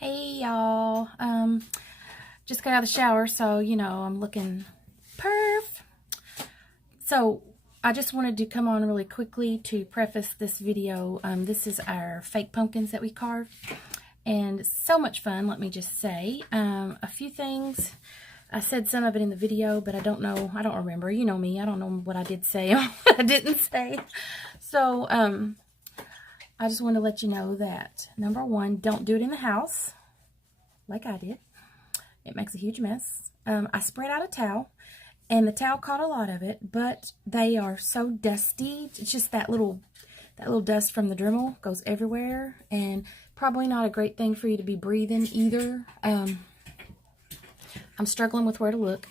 Hey y'all, just got out of the shower, so you know I'm looking perf. So I just wanted to come on really quickly to preface this video. This is our fake pumpkins that we carved, and so much fun, let me just say. A few things, I said some of it in the video, but I don't remember. You know me, I don't know what I did say or what I didn't say. So I just want to let you know that, number one, don't do it in the house like I did. It makes a huge mess. I spread out a towel, and the towel caught a lot of it, but they are so dusty. It's just that little dust from the Dremel goes everywhere, and probably not a great thing for you to be breathing either. I'm struggling with where to look.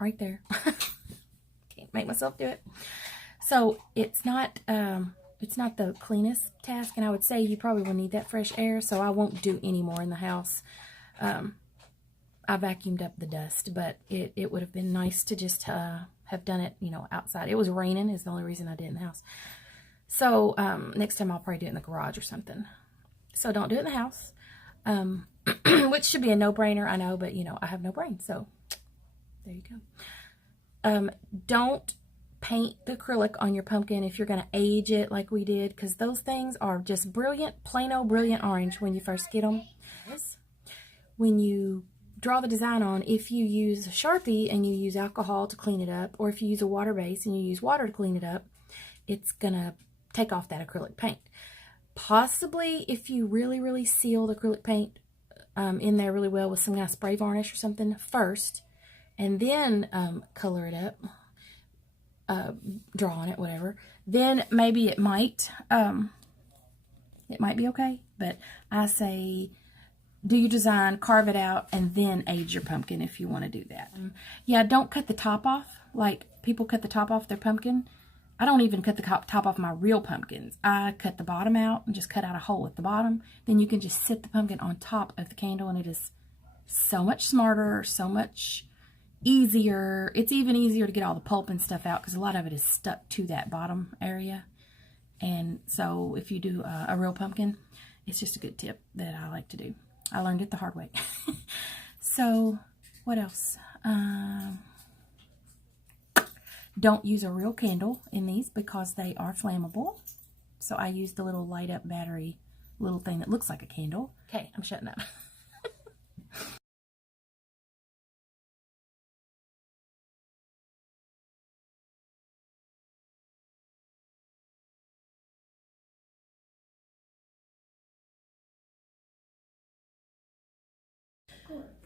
Right there. Can't make myself do it. So it's not the cleanest task, and I would say you probably will need that fresh air, so I won't do any more in the house. I vacuumed up the dust, but it would have been nice to just have done it, you know, outside. It was raining is the only reason I did it in the house. So next time I'll probably do it in the garage or something. So don't do it in the house, which should be a no-brainer, I know, but, you know, I have no brain, so there you go. Don't paint the acrylic on your pumpkin if you're going to age it like we did, because those things are just brilliant, plain old brilliant orange when you first get them. When you draw the design on, if you use a Sharpie and you use alcohol to clean it up, or if you use a water base and you use water to clean it up, it's going to take off that acrylic paint. Possibly if you really seal the acrylic paint in there really well with some kind of spray varnish or something first, and then color it up, draw on it, whatever, then maybe it might be okay. But I say do your design, carve it out, and then age your pumpkin if you want to do that. Yeah, don't cut the top off like people cut the top off their pumpkin. I don't even cut the top off my real pumpkins. I cut the bottom out and just cut out a hole at the bottom. Then you can just sit the pumpkin on top of the candle, and it is so much smarter, so much easier. It's even easier to get all the pulp and stuff out because a lot of it is stuck to that bottom area. And so if you do a real pumpkin, it's just a good tip that I like to do. I learned it the hard way. So what else? Don't use a real candle in these because they are flammable. So I used the little light up battery little thing that looks like a candle. Okay, I'm shutting up.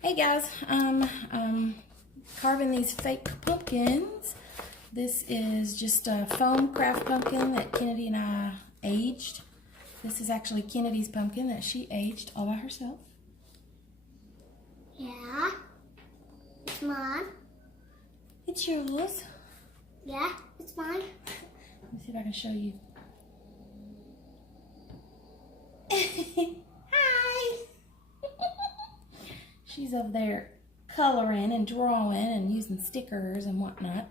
Hey guys, carving these fake pumpkins. This is just a foam craft pumpkin that Kennedy and I aged. This is actually Kennedy's pumpkin that she aged all by herself. Yeah, it's mine. It's yours. Yeah, it's mine. Let me see if I can show you. Hi! She's over there coloring and drawing and using stickers and whatnot.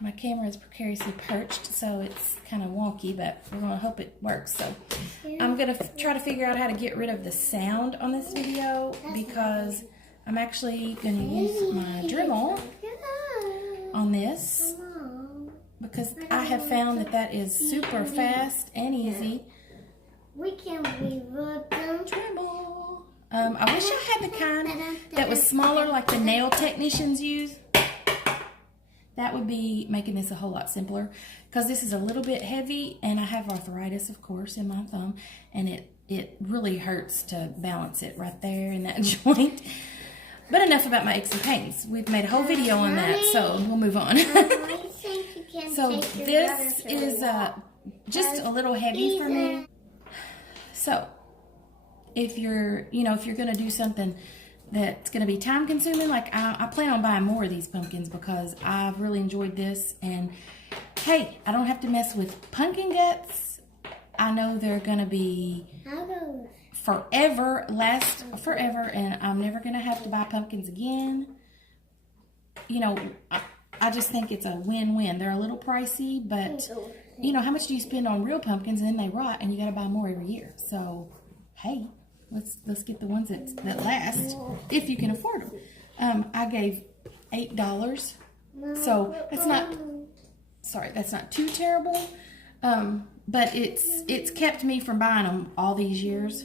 My camera is precariously perched, so it's kind of wonky, but we're going to hope it works. So I'm going to try to figure out how to get rid of the sound on this video, because I'm actually going to use my Dremel on this, because I have found that is super fast and easy. We can rewrite them. Dremel. I wish I had the kind that was smaller like the nail technicians use. That would be making this a whole lot simpler, because this is a little bit heavy, and I have arthritis, of course, in my thumb, and it really hurts to balance it right there in that joint. But enough about my aches and pains. We've made a whole video on that, so we'll move on. So this is just a little heavy for me. So if you're going to do something that's going to be time consuming, like I plan on buying more of these pumpkins because I've really enjoyed this. And hey, I don't have to mess with pumpkin guts. I know they're going to be last forever, and I'm never going to have to buy pumpkins again. You know, I just think it's a win-win. They're a little pricey, but you know, how much do you spend on real pumpkins and then they rot and you got to buy more every year? So, hey, let's get the ones that last, if you can afford them. I gave $8, so that's not too terrible. But it's kept me from buying them all these years,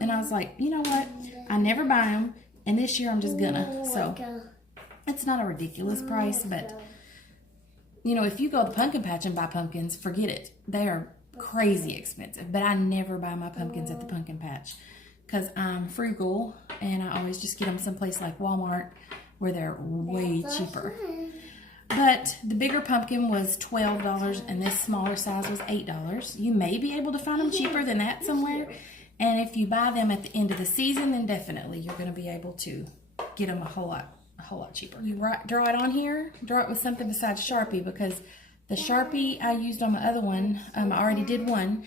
and I was like, you know what? I never buy them, and this year I'm just gonna. So it's not a ridiculous price, but you know, if you go to the pumpkin patch and buy pumpkins, forget it. They are crazy expensive. But I never buy my pumpkins at the pumpkin patch because I'm frugal, and I always just get them someplace like Walmart where they're way cheaper. But the bigger pumpkin was $12, and this smaller size was $8. You may be able to find them cheaper than that somewhere. And if you buy them at the end of the season, then definitely you're going to be able to get them a whole lot cheaper. You draw it on here, draw it with something besides Sharpie, because the Sharpie I used on my other one, I already did one.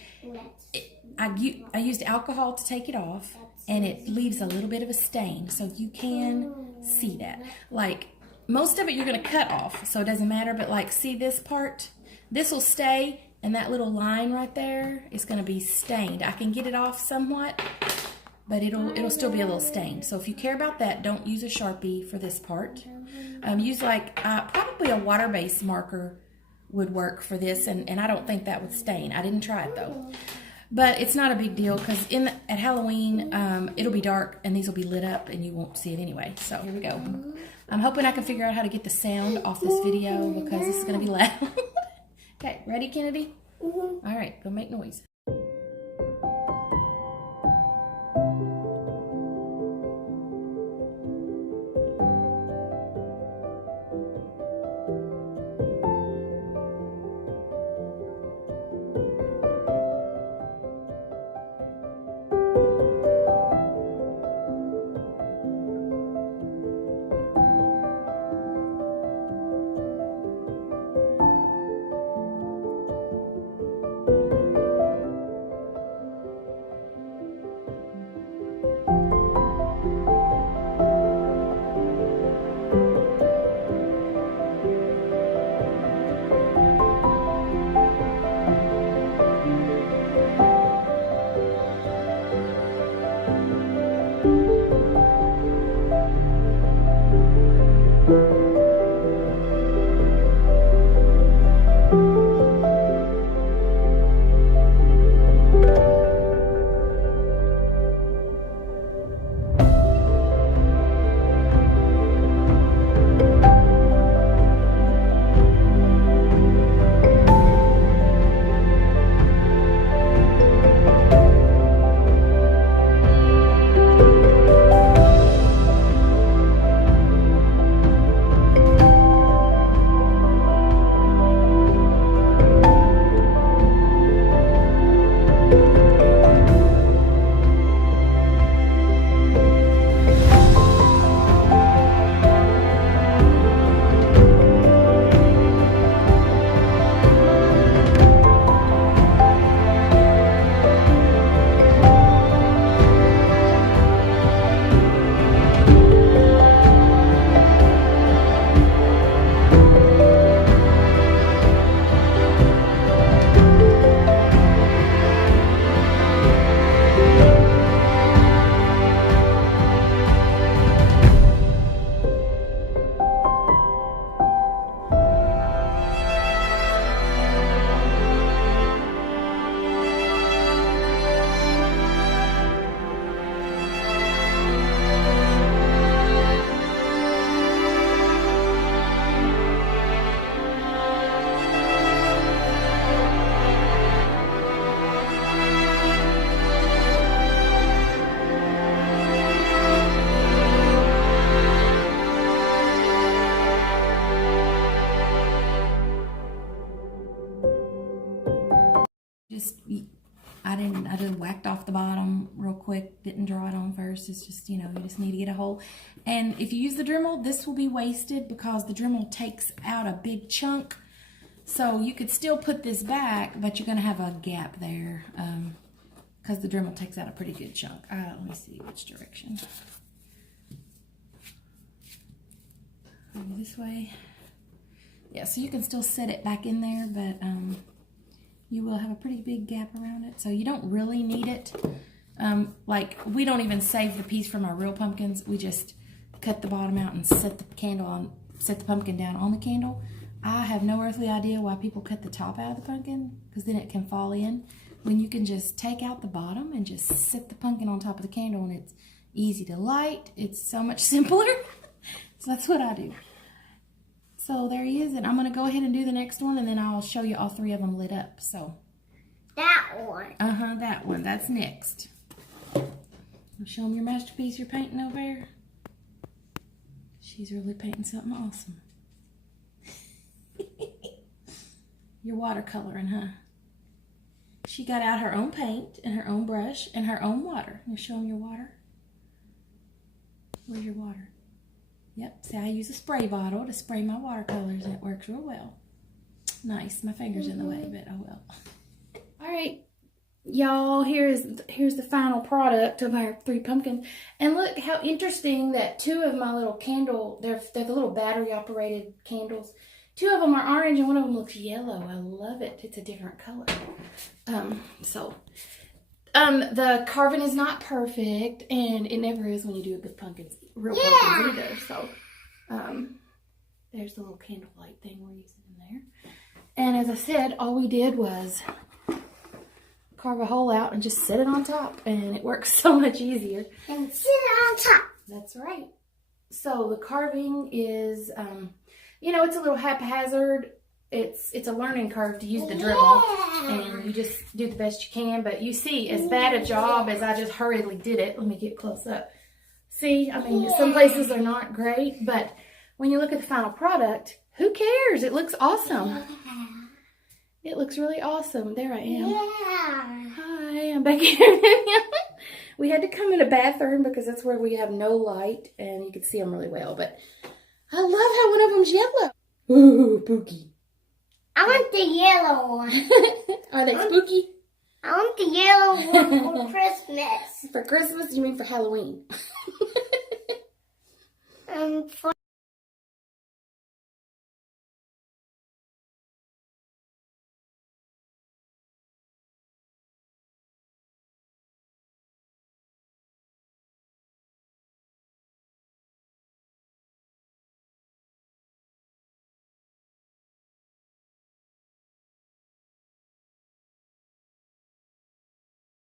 I used alcohol to take it off, and it leaves a little bit of a stain, so you can see that. Like, most of it you're going to cut off, so it doesn't matter, but like, see this part? This will stay, and that little line right there is going to be stained. I can get it off somewhat, but it'll still be a little stained. So if you care about that, don't use a Sharpie for this part. Use like probably a water-based marker would work for this, and I don't think that would stain. I didn't try it though. But it's not a big deal because at Halloween, it'll be dark and these will be lit up and you won't see it anyway. So here we go. I'm hoping I can figure out how to get the sound off this video because this is going to be loud. Okay, ready, Kennedy? All right, go make noise. I just whacked off the bottom real quick, didn't draw it on first. It's just, you know, you just need to get a hole. And if you use the Dremel, this will be wasted because the Dremel takes out a big chunk. So you could still put this back, but you're going to have a gap there because the Dremel takes out a pretty good chunk. Let me see which direction. This way. Yeah, so you can still set it back in there, but you will have a pretty big gap around it. So you don't really need it. Like, we don't even save the piece from our real pumpkins. We just cut the bottom out and set the pumpkin down on the candle. I have no earthly idea why people cut the top out of the pumpkin, because then it can fall in. When you can just take out the bottom and just set the pumpkin on top of the candle, and it's easy to light. It's so much simpler. So that's what I do. So there he is, and I'm going to go ahead and do the next one, and then I'll show you all 3 of them lit up. So That one. that one. That's next. Show them your masterpiece you're painting over there. She's really painting something awesome. You're watercoloring, huh? She got out her own paint and her own brush and her own water. You show them your water. Where's your water? Yep, see, I use a spray bottle to spray my watercolors, and it works real well. Nice. My finger's in the way, but oh well. All right, y'all, here's the final product of our 3 pumpkins. And look how interesting that 2 of my little candle, they're the little battery operated candles. 2 of them are orange and 1 of them looks yellow. I love it. It's a different color. The carving is not perfect, and it never is when you do it with pumpkins, real pumpkins either. So, there's the little candlelight thing we're using in there. And as I said, all we did was carve a hole out and just set it on top, and it works so much easier. And sit it on top. That's right. So the carving is, you know, it's a little haphazard. It's a learning curve to use the Dremel, and you just do the best you can. But you see, as bad a job as I just hurriedly did it, let me get close up. See, I mean, some places are not great, but when you look at the final product, who cares? It looks awesome. It looks really awesome. There I am. Hi, I'm back here. We had to come in a bathroom because that's where we have no light, and you can see them really well. But I love how one of them's yellow. Ooh, spooky. I want the yellow one. Are they spooky? I want the yellow one for Christmas. For Christmas? You mean for Halloween? For